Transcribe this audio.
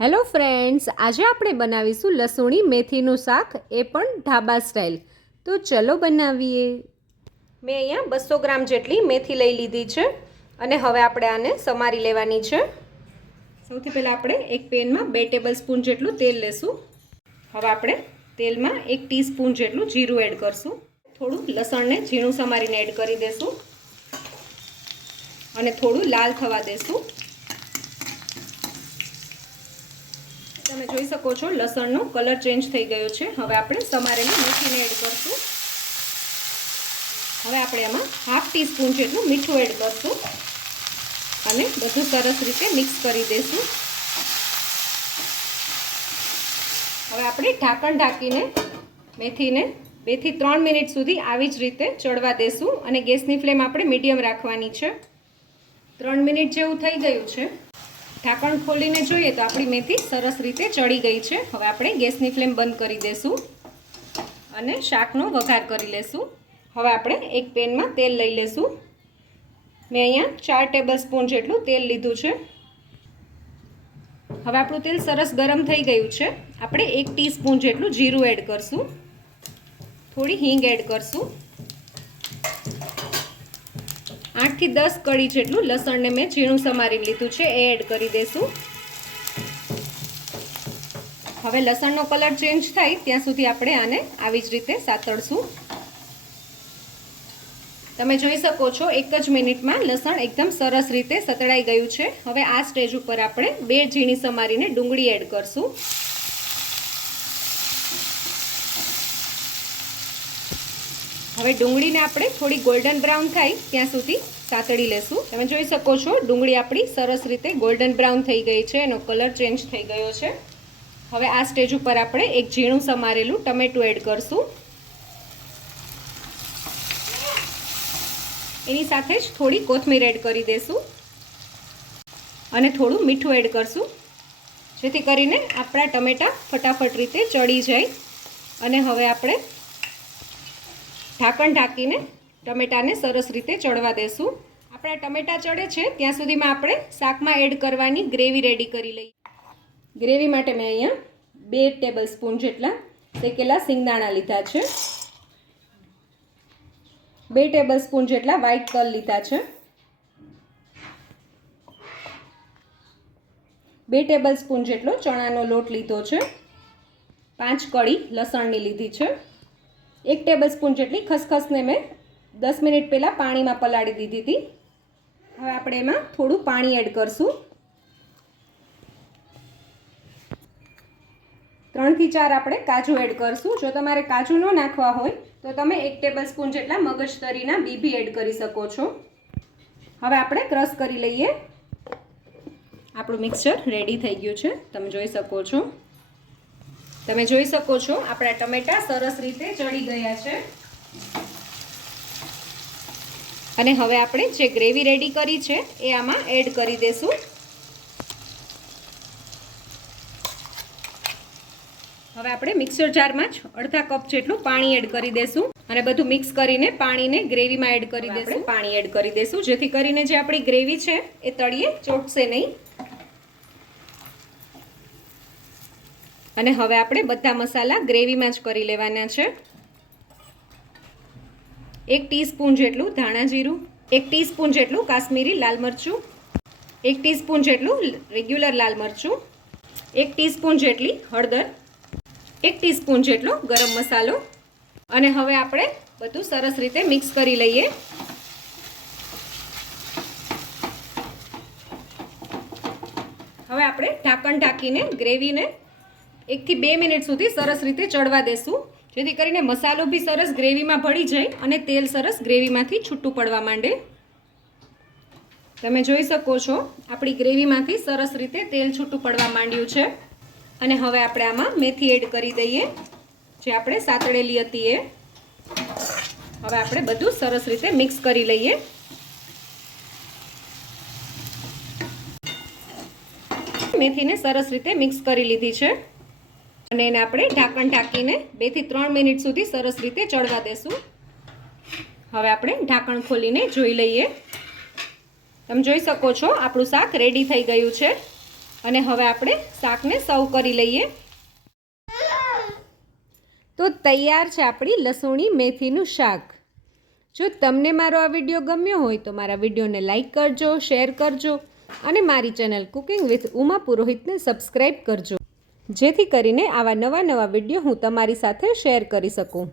Hello friends, આજે આપણે બનાવીશું લસુણી મેથીનું શાક, એ પણ ઢાબા સ્ટાઇલ. તો ચલો બનાવીએ. મેં અહીંયા 200 ગ્રામ જેટલી મેથી લઈ લીધી છે અને હવે આપણે આને સમારી લેવાની છે. સૌથી પહેલાં આપણે એક પેનમાં 2 ટેબલસ્પૂન જેટલું તેલ લેશું. હવે આપણે તેલમાં 1 ટીસ્પૂન જેટલું જીરું એડ કરશું. થોડું લસણને ઝીણું સમારીને એડ કરી દેશું અને થોડું લાલ થવા દેશું. તમે જોઈ શકો છો લસણનો કલર ચેન્જ થઈ ગયો છે. હવે આપણે સમારેલી મેથીને એડ કરશું. હવે આપણે એમાં 1/2 ટીસ્પૂન જેટલું મીઠું એડ કરશું અને બધું સરસ રીતે મિક્સ કરી દઈશું. હવે આપણે ઢાંકણ ઢાંકીને મેથીને 2 થી 3 મિનિટ સુધી આવી જ રીતે ચડવા દેશું અને ગેસની ફ્લેમ આપણે મીડિયમ રાખવાની છે. 3 મિનિટ જેવું થઈ ગયું છે. ઢાંકણ ખોલીને જોઈએ તો આપણી મેથી સરસ રીતે ચડી ગઈ છે. હવે આપણે ગેસની ફ્લેમ બંધ કરી દઈશું અને શાકનો વઘાર કરી લેશું. હવે આપણે એક પેનમાં તેલ લઈ લેશું. મેં અહીંયા 4 ટેબલસ્પૂન જેટલું તેલ લીધું છે. હવે આપણું તેલ સરસ ગરમ થઈ ગયું છે. આપણે 1 ટીસ્પૂન જેટલું જીરું એડ કરશું. થોડી હિંગ એડ કરશું. 8 થી 10 કળી જેટલું લસણને મેં ઝીણું સમારી લીધું છે, એ એડ કરી દઈશું. હવે લસણનો કલર ચેન્જ થાય ત્યાં સુધી આપણે આને આવી જ રીતે સાતળશું. તમે જોઈ શકો છો 1 જ મિનિટમાં લસણ એકદમ સરસ રીતે સતળાઈ ગયું છે. હવે આ સ્ટેજ ઉપર આપણે 2 ઝીણી સમારીને ડુંગળી એડ કરશું. હવે ડુંગળીને આપણે થોડી ગોલ્ડન બ્રાઉન થાય ત્યાં સુધી સાતળી લેશું. તમે જોઈ શકો છો ડુંગળી આપણી સરસ રીતે ગોલ્ડન બ્રાઉન થઈ ગઈ છે, એનો કલર ચેન્જ થઈ ગયો છે. હવે આ સ્ટેજ ઉપર આપણે એક ઝીણું સમારેલું ટમેટું એડ કરશું. એની સાથે જ થોડી કોથમીર એડ કરી દઈશું અને થોડું મીઠું એડ કરશું, જેથી કરીને આપણા ટમેટાં ફટાફટ રીતે ચડી જાય. અને હવે આપણે ઢાંકણ ઢાંકીને ટમેટાને સરસ રીતે ચડવા દેશું. આપણા ટમેટાં ચડે છે ત્યાં સુધીમાં આપણે શાકમાં એડ કરવાની ગ્રેવી રેડી કરી લઈએ. ગ્રેવી માટે મેં અહીંયા 2 ટેબલસ્પૂન જેટલા શેકેલા સિંગદાણા લીધા છે. 2 ટેબલસ્પૂન જેટલા વ્હાઈટ તલ લીધા છે. 2 ટેબલસ્પૂન જેટલો ચણાનો લોટ લીધો છે. 5 કળી લસણની લીધી છે. 1 ટેબલસ્પૂન જેટલી ખસખસને મેં 10 મિનિટ પહેલાં પાણીમાં પલાળી દીધી હતી. હવે આપણે એમાં થોડું પાણી એડ કરશું. 3 થી 4 આપણે કાજુ એડ કરશું. જો તમારે કાજુ ન નાખવા હોય તો તમે 1 ટેબલસ્પૂન જેટલા મગજતરીના બી બી એડ કરી શકો છો. હવે આપણે ક્રશ કરી લઈએ. આપણું મિક્સચર રેડી થઈ ગયું છે, તમે જોઈ શકો છો. તમે જોઈ શકો છો આપણા ટમેટાં સરસ રીતે ચડી ગયા છે. અને હવે આપણે જે ગ્રેવી રેડી કરી છે એ આમાં એડ કરી દઈશું. હવે આપણે મિક્સર જારમાં જ અડધા કપ જેટલું પાણી એડ કરી દઈશું અને બધું મિક્સ કરીને પાણીને ગ્રેવીમાં એડ કરી દઈશું. પાણી એડ કરી દઈશું જેથી કરીને જે આપણી ગ્રેવી છે એ તળિયે ચોંટશે નહીં. અને હવે આપણે બધા મસાલા ગ્રેવીમાં જ કરી લેવાના છે. 1 ટીસ્પૂન જેટલું ધાણા જીરું, 1 ટીસ્પૂન જેટલું કાશ્મીરી લાલ મરચું, 1 ટીસ્પૂન જેટલું રેગ્યુલર લાલ મરચું, 1 ટીસ્પૂન જેટલી હળદર, 1 ટીસ્પૂન જેટલો ગરમ મસાલો. અને હવે આપણે બધું સરસ રીતે મિક્સ કરી લઈએ. હવે આપણે ઢાંકણ ઢાંકીને ગ્રેવીને 1 થી 2 મિનિટ સુધી સરસ રીતે ચડવા દેશું, જેથી કરીને મસાલો બી સરસ ગ્રેવીમાં ભળી જાય અને તેલ સરસ ગ્રેવીમાંથી છૂટું પડવા માંડે. તમે જોઈ શકો છો આપણી ગ્રેવીમાંથી સરસ રીતે તેલ છૂટું પડવા માંડ્યું છે. અને હવે આપણે આમાં મેથી એડ કરી દઈએ, જે આપણે સાતળેલી હતી એ. હવે આપણે બધું સરસ રીતે મિક્સ કરી લઈએ. મેથીને સરસ રીતે મિક્સ કરી લીધી છે અને એને આપણે ઢાંકણ ઢાંકીને 2 થી 3 મિનિટ સુધી સરસ રીતે ચડવા દેશું. હવે આપણે ઢાંકણ ખોલીને જોઈ લઈએ. તમે જોઈ શકો છો આપણું શાક રેડી થઈ ગયું છે. અને હવે આપણે શાકને સર્વ કરી લઈએ. તો તૈયાર છે આપણી લસુણી મેથીનું શાક. જો તમને મારો આ વિડીયો ગમ્યો હોય તો મારા વિડીયોને લાઈક કરજો, શેર કરજો અને મારી ચેનલ કુકિંગ વિથ ઉમા પુરોહિતને સબસ્ક્રાઈબ કરજો, જેથી કરીને આવા નવા વિડીયો હું તમારી સાથે શેર કરી શકું.